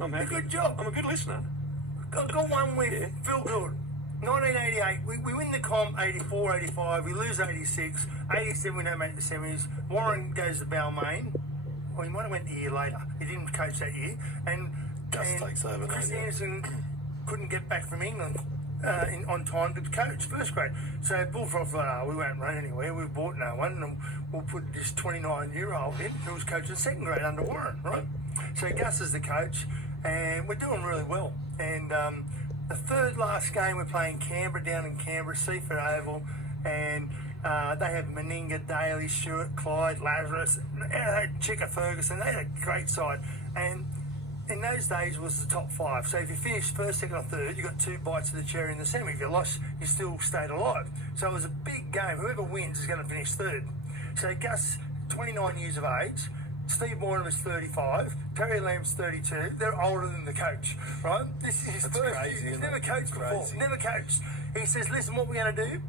I'm happy. Good job. I'm a good listener. Got one with Phil Gould. 1988, we win the comp 84, 85, we lose 86, 87 we don't make the semis. Warren goes to Balmain. Well, he might have went the year later. He didn't coach that year. And Gus takes over. Chris Anderson couldn't get back from England on time to coach first grade. So Bullfrog thought, we won't run anywhere. We've bought no one, and we'll put this 29-year-old in who was coaching second grade under Warren, right? So Gus is the coach, and we're doing really well. And the third last game we're playing Canberra down in Canberra, Sieffert Oval, and they have Meninga, Daly, Stewart, Clyde, Lazurus, Chica Ferguson. They had a great side. And in those days was the top five. So if you finished first, second or third, you got 2 bites of the cherry in the semi. If you lost, you still stayed alive. So it was a big game. Whoever wins is going to finish third. So Gus, 29 years of age, Steve Mortimer is 35, Terry Lamb's 32. They're older than the coach, right? This is his first. Crazy, he's never coached before. Never coached. He says, listen, what we're going to do,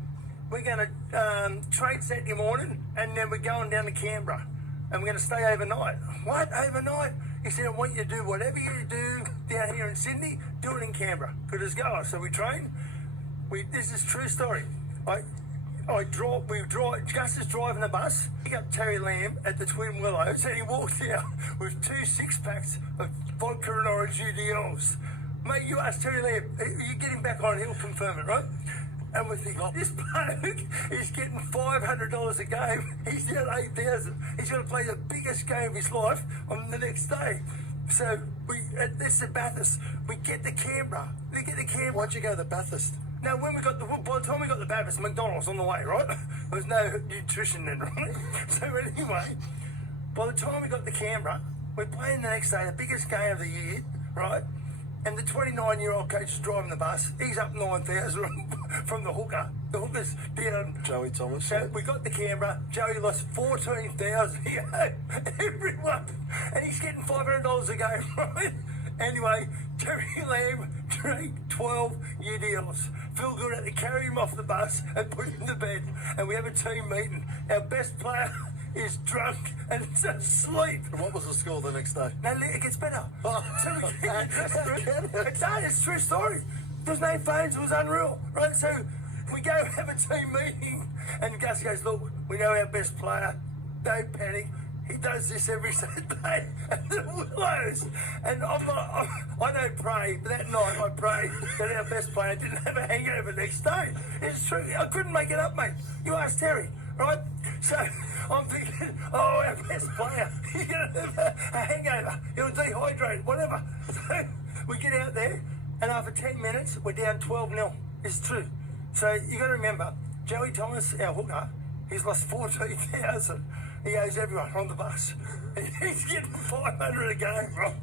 we're going to trade Saturday morning, and then we're going down to Canberra, and we're going to stay overnight. What, overnight? He said, I want you to do whatever you do down here in Sydney, do it in Canberra. Good as gold. So we train. This is a true story. Gus is driving the bus. He got Terry Lamb at the Twin Willows, and he walked out with 2 6-packs of vodka and orange UDLs. Mate, you ask Terry Lamb, you get him back on, he'll confirm it, right? And we think, this bloke is getting $500 a game. He's down 8,000. He's going to play the biggest game of his life on the next day. So this is Bathurst. We get to Canberra. Why'd you go to the Bathurst? Now, by the time we got the Bathurst, McDonald's on the way, right? There was no nutrition then, right? So anyway, by the time we got to Canberra, we're playing the next day, the biggest game of the year, right? And the 29-year-old coach is driving the bus. He's up 9,000 from the hooker. The hooker's down. Joey Thomas. So we got to Canberra. Joey lost 14,000. He owed everyone. And he's getting $500 a game, right? Anyway, Terry Lamb drank 12 UDLs. Phil Gould had to carry him off the bus and put him to bed. And we have a team meeting. Our best player is drunk and it's asleep. And what was the score the next day? No, it gets better. So we it's a true story. There's no phones, it was unreal. Right, so we go have a team meeting and Gus goes, look, we know our best player, don't panic. He does this every Saturday at the Willows. And I don't pray, but that night I prayed that our best player didn't have a hangover next day. It's true. I couldn't make it up, mate. You ask Terry, right? So I'm thinking, our best player, he's going to have a hangover. He'll dehydrate, whatever. So we get out there, and after 10 minutes, we're down 12-0. It's true. So you got to remember, Joey Thomas, our hooker, he's lost 14,000. He owes everyone on the bus. He's getting 500 a game, bro.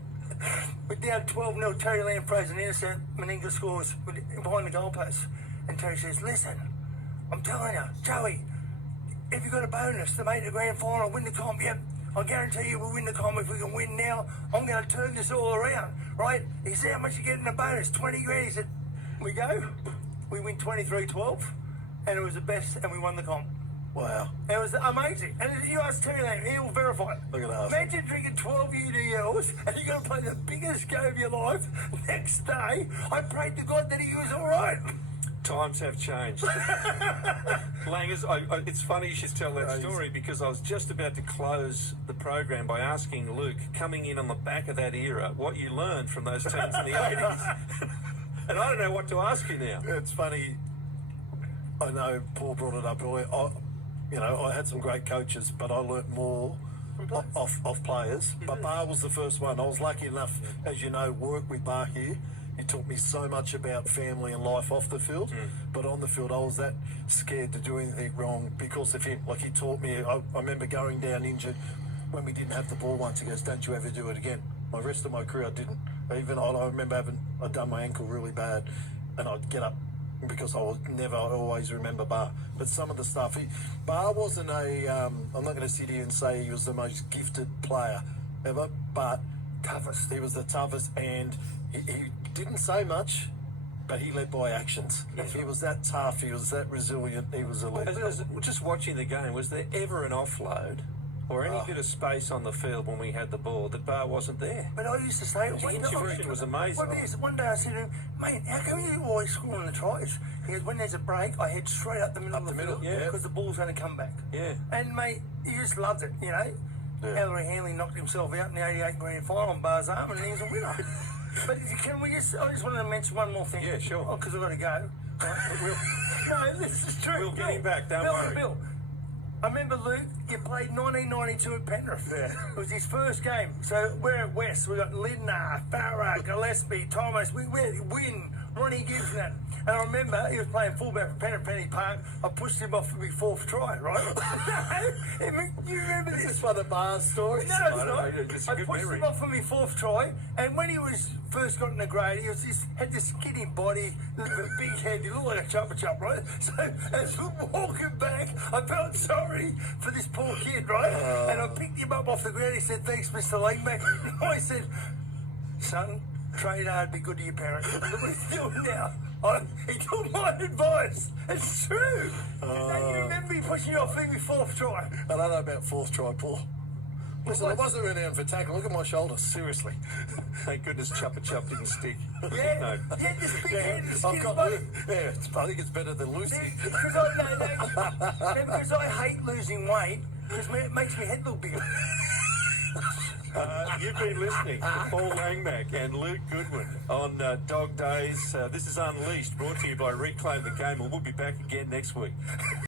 We're down 12-0. Terry Lamb throws an intercept. Meninga scores behind the goalpost. And Terry says, listen, I'm telling you, Joey, if you've got a bonus to make the grand final, win the comp, yep, I guarantee you we'll win the comp. If we can win now, I'm going to turn this all around, right? He said, how much you get in a bonus? 20 grand. He said, we go. We win 23-12, and it was the best, and we won the comp. Wow. It was amazing. And you ask Terry Lamb, he'll verify it. Look at that. Imagine drinking 12 UDLs and you're going to play the biggest game of your life. Next day, I prayed to God that he was all right. Times have changed. Langers, it's funny you should tell that story because I was just about to close the program by asking Luke, coming in on the back of that era, what you learned from those teams in the 80s. And I don't know what to ask you now. It's funny. I know Paul brought it up earlier. I had some great coaches, but I learnt more off players. But Bar was the first one. I was lucky enough, as you know, work with Bar here. He taught me so much about family and life off the field. But on the field, I was that scared to do anything wrong because of him. Like, he taught me. I remember going down injured when we didn't have the ball once. He goes, don't you ever do it again. My rest of my career, I didn't. I remember I'd done my ankle really bad, and I'd get up because I always remember Bar. But some of the stuff, Bar wasn't I'm not going to sit here and say he was the most gifted player ever, but toughest. He was the toughest, and he didn't say much, but he led by actions. He was that tough, he was that resilient, he was a legend. Just watching the game, was there ever an offload or any bit of space on the field when we had the ball that Bar wasn't there. But I used to say, The intuition was amazing. One day I said to him, mate, how come you always scoring the tries? He goes, when there's a break, I head straight up the middle of the field because the ball's going to come back. Yeah. And, mate, he just loved it, you know. Yeah. Ellery Hanley knocked himself out in the 88 grand final on Bar's arm and he was a winner. But can we just, I just wanted to mention one more thing. Yeah, sure. Oh, because I've got to go. No, this is true. We'll get him back, don't worry. Bill. I remember, Luke, you played 1992 at Penrith. Yeah. It was his first game. So we're at West. We got Lindner, Farah, Gillespie, Thomas. We had Wynn, Ronnie Gibbs and that. And I remember he was playing fullback for Penrith Penny Park. I pushed him off for my fourth try, right? No, you remember this? Is this one of Bar's stories? No, it's not. It's a I good pushed memory. him off for my fourth try, and when he was first got in the grade, he was had this skinny body, a big head. He looked like a chopper, right? So as we were walking back, I felt sorry for this poor kid, right? And I picked him up off the ground. He said, "Thanks, Mr. Langback." I said, "Son, train hard, be good to your parents." Look what he's doing now. He took my advice. It's true. Don't you remember me pushing you off for my fourth try? I don't know about fourth try, Paul. Listen, I wasn't really in for tackle. Look at my shoulders, seriously. Thank goodness Chuppa didn't stick. Yeah, No. yeah, this big head, this I've skinny got body. I think it's better than Lucy. Because I hate losing weight, because it makes my head look bigger. You've been listening to Paul Langmack and Luke Goodwin on Dog Days. This is Unleashed, brought to you by Reclaim the Game, and we'll be back again next week.